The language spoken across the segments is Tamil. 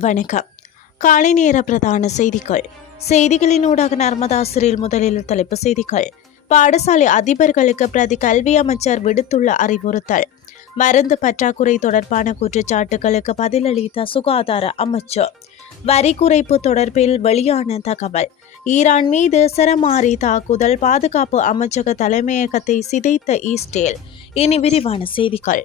வணக்கம். காலை நேர பிரதான செய்திகள். செய்திகளினூடாக நர்மதாசிரியில் முதலில் தலைப்பு செய்திகள். பாடசாலை அதிபர்களுக்கு பிரதி கல்வி அமைச்சர் விடுத்துள்ள அறிவுறுத்தல். மருந்து பற்றாக்குறை தொடர்பான குற்றச்சாட்டுகளுக்கு பதிலளித்த சுகாதார அமைச்சர் வரி குறைப்பு தொடர்பில் வெளியான தகவல். ஈரான் மீது சரமாரி தாக்குதல் பாதுகாப்பு அமைச்சக தலைமையகத்தை சிதைத்த ஈஸ்டேல். இனி விரிவான செய்திகள்.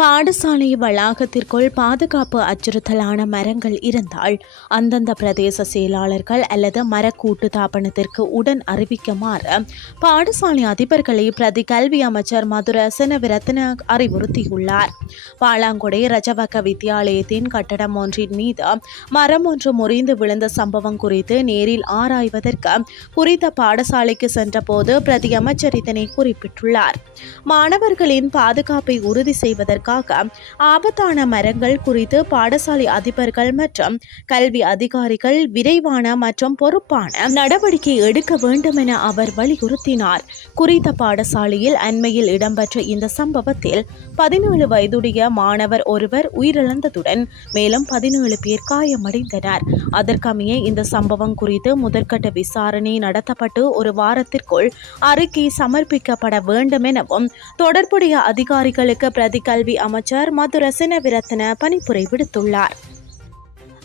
பாடசாலை வளாகத்திற்குள் பாதுகாப்பு அச்சுறுத்தலான மரங்கள் இருந்தால் அந்தந்த பிரதேச செயலாளர்கள் அல்லது மரக்கூட்டு தாபனத்திற்கு உடன் அறிவிக்குமாறு பாடசாலை அதிபர்களை பிரதி கல்வி அமைச்சர் மதுர சினவிரத்ன அறிவுறுத்தியுள்ளார். பாலாங்குடை ரஜவக்க வித்தியாலயத்தின் கட்டடம் ஒன்றின் மீது மரம் ஒன்று முறிந்து விழுந்த சம்பவம் குறித்து நேரில் ஆராய்வதற்கு குறித்த பாடசாலைக்கு சென்றபோது பிரதி அமைச்சர் இதனை குறிப்பிட்டுள்ளார். மாணவர்களின் பாதுகாப்பை உறுதி செய்வதற்கு செய்வதற்காக ஆபத்தான மரங்கள் குறித்து பாடசாலை அதிபர்கள் மற்றும் கல்வி அதிகாரிகள் விரைவான மற்றும் பொறுப்பான நடவடிக்கை எடுக்க வேண்டும் என அவர் வலியுறுத்தினார். குறித்த பாடசாலையில் அண்மையில் இடம்பெற்ற இந்த சம்பவத்தில் பதினேழு வயதுடைய மாணவர் ஒருவர் உயிரிழந்ததுடன் மேலும் பதினேழு பேர் காயமடைந்தனர். அதற்கமைய இந்த சம்பவம் குறித்து முதற்கட்ட விசாரணை நடத்தப்பட்டு ஒரு வாரத்திற்குள் அறிக்கை சமர்ப்பிக்கப்பட வேண்டும் எனவும் தொடர்புடைய அதிகாரிகளுக்கு பிரதிகல்வி கல்வி அமைச்சர் மதுர சினவிரத்ன பணிப்புரை விடுத்துள்ளார்.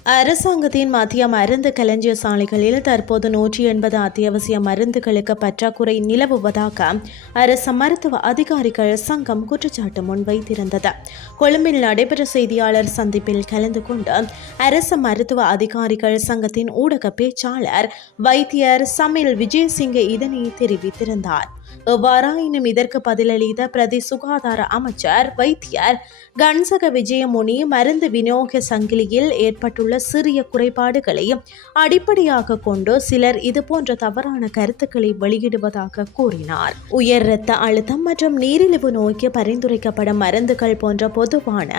அரசாங்கத்தின் மத்திய மருந்து களஞ்சிய சாலைகளில் தற்போது நூற்றி எண்பது அத்தியாவசிய மருந்துகளுக்கு பற்றாக்குறை நிலவுவதாக அரசு மருத்துவ அதிகாரிகள் சங்கம் குற்றச்சாட்டு முன்வைத்திருந்தது. கொழும்பில் நடைபெற்ற செய்தியாளர் சந்திப்பில் கலந்து கொண்டு அரசு மருத்துவ அதிகாரிகள் சங்கத்தின் ஊடக பேச்சாளர் வைத்தியர் சமில் விஜயசிங்க இதனை தெரிவித்திருந்தார். எவ்வாறாயினும் இதற்கு பதிலளித்த பிரதி சுகாதார அமைச்சர் வைத்தியர் கன்சக விஜயமுனி மருந்து விநியோக சங்கிலியில் ஏற்பட்டுள்ள சிறிய குறைபாடுகளை அடிப்படையாக கொண்டு சிலர் இதுபோன்ற தவறான கருத்துக்களை வெளியிடுவதாக கூறினார். உயர் இரத்த அழுத்தம் மற்றும் நீரிழிவு நோய்க்கு பரிந்துரைக்கப்படும் மருந்துகள் போன்ற பொதுவான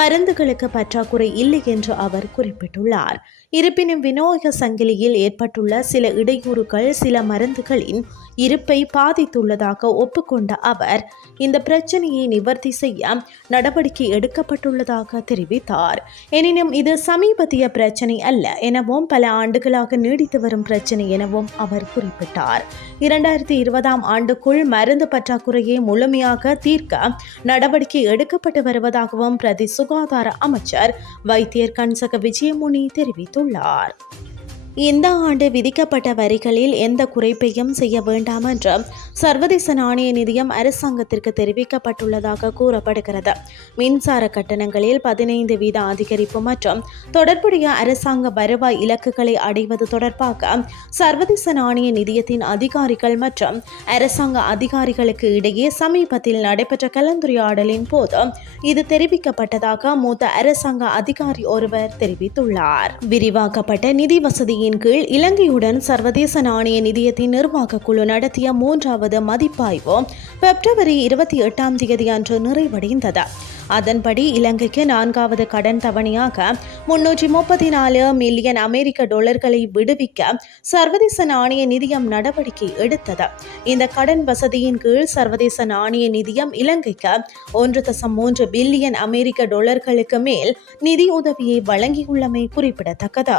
மருந்துகளுக்கு பற்றாக்குறை இல்லை என்று அவர் குறிப்பிட்டுள்ளார். இருப்பினும் விநியோக சங்கிலியில் ஏற்பட்டுள்ள சில இடையூறுகள் சில மருந்துகளின் இருப்பை பாதித்துள்ளதாக ஒப்புக்கொண்ட அவர் இந்த பிரச்சனையை நிவர்த்தி செய்ய நடவடிக்கை எடுக்கப்பட்டுள்ளதாக தெரிவித்தார். எனினும் இது சமீபத்திய பிரச்சனை அல்ல எனவும் பல ஆண்டுகளாக நீடித்து வரும் பிரச்சனை எனவும் அவர் குறிப்பிட்டார். இரண்டாயிரத்தி இருபதாம் ஆண்டுக்குள் மருந்து பற்றாக்குறையை முழுமையாக தீர்க்க நடவடிக்கை எடுக்கப்பட்டு வருவதாகவும் பிரதி சுகாதார அமைச்சர் வைத்தியர் கன்சக விஜயமுனி தெரிவித்துள்ளார். இந்த ஆண்டு விதிக்கப்பட்ட வரிகளில் எந்த குறைப்பையும் செய்ய வேண்டாம் என்று சர்வதேச நாணய நிதியம் அரசாங்கத்திற்கு தெரிவிக்கப்பட்டுள்ளதாக கூறப்படுகிறது. மின்சார கட்டணங்களில் பதினைந்து வீத அதிகரிப்பு மற்றும் தொடர்புடைய அரசாங்க வருவாய் இலக்குகளை அடைவது தொடர்பாக சர்வதேச நாணய நிதியத்தின் அதிகாரிகள் மற்றும் அரசாங்க அதிகாரிகளுக்கு இடையே சமீபத்தில் நடைபெற்ற கலந்துரையாடலின் போது இது தெரிவிக்கப்பட்டதாக மூத்த அரசாங்க அதிகாரி ஒருவர் தெரிவித்துள்ளார். விரிவாக்கப்பட்ட நிதி வசதியின் திட்டத்தின் கீழ் இலங்கையுடன் சர்வதேச நாணய நிதியத்தின் நிர்வாக குழு நடத்திய மூன்றாவது மதிப்பாய்வு பிப்ரவரி இருபத்தி எட்டாம் தேதி அன்று நிறைவடைந்தது. அதன்படி இலங்கைக்கு நான்காவது கடன் தவணையாக முன்னூற்றி முப்பத்தி நாலு மில்லியன் அமெரிக்க டாலர்களை விடுவிக்க சர்வதேச நாணய நிதியம் நடவடிக்கை எடுத்தது. இந்த கடன் வசதியின் கீழ் சர்வதேச நாணய நிதியம் இலங்கைக்கு ஒன்று தசம் மூன்று பில்லியன் அமெரிக்க டாலர்களுக்கு மேல் நிதி உதவியை வழங்கியுள்ளமை குறிப்பிடத்தக்கது.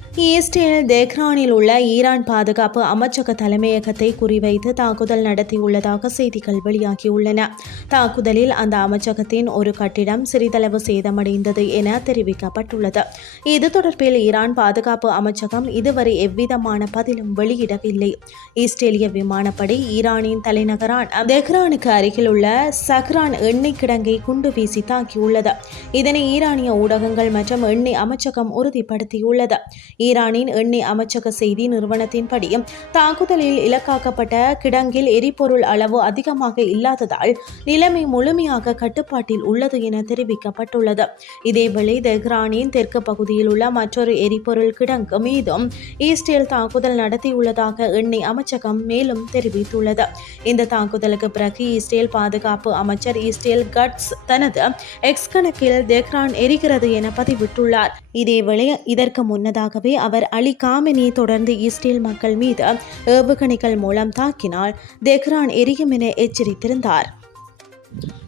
ஈஸ்டில் தெஹ்ரானில் உள்ள ஈரான் பாதுகாப்பு அமைச்சக தலைமையகத்தை குறிவைத்து தாக்குதல் நடத்தியுள்ளதாக செய்திகள் வெளியாகியுள்ளன. தாக்குதலில் அந்த அமைச்சகத்தின் ஒரு கட்டிடம் சிறிதளவு சேதமடைந்தது என தெரிவிக்கப்பட்டுள்ளது. இது தொடர்பில் ஈரான் பாதுகாப்பு அமைச்சகம் இதுவரை எவ்விதமான பதிலும் வெளியிடவில்லை. இஸ்ரேலிய விமானப்படை ஈரானின் தலைநகரான தெஹ்ரானுக்கு அருகில் உள்ள சஹ்ரான் எண்ணெய் கிடங்கை குண்டு வீசி தாக்கியுள்ளது. இதனை ஈரானிய ஊடகங்கள் மற்றும் எண்ணெய் அமைச்சகம் உறுதிப்படுத்தியுள்ளது. ஈரானின் எண்ணெய் அமைச்சக செய்தி நிறுவனத்தின்படி தாக்குதலில் இலக்காக்கப்பட்ட கிடங்கில் எரிபொருள் அளவு அதிகமாக இல்லாததால் நிலைமை முழுமையாக கட்டுப்பாட்டில் உள்ளது என தெரிவிக்கப்பட்டுள்ளது. இதேவேளை தெஹ்ரானின் தெற்கு பகுதியில் உள்ள மற்றொரு எரிபொருள் கிடங்கு மீதும் ஈஸ்டேல் தாக்குதல் நடத்தியுள்ளதாக எண்ணெய் அமைச்சகம் மேலும் தெரிவித்துள்ளது. இந்த தாக்குதலுக்கு பிறகு இஸ்ரேல் பாதுகாப்பு அமைச்சர் இஸ்ரேல் கட்ஸ் தனது எக்ஸ் கணக்கில் தெஹ்ரான் எரிகிறது என பதிவிட்டுள்ளார். இதேவேளை இதற்கு முன்னதாகவே அவர் அலி காமினி தொடர்ந்து இஸ்ரேல் மக்கள் மீது ஏவுகணைகள் மூலம் தாக்கினால் தெஹ்ரான் எரியும் என எச்சரித்திருந்தார்.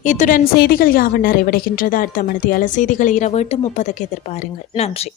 இத்துடன் செய்திகள் யாவும் நிறைவடைகின்றது. அடுத்த மனதியால செய்திகளை இரவு எட்டு முப்பதுக்கு எதிர்பாருங்கள். நன்றி.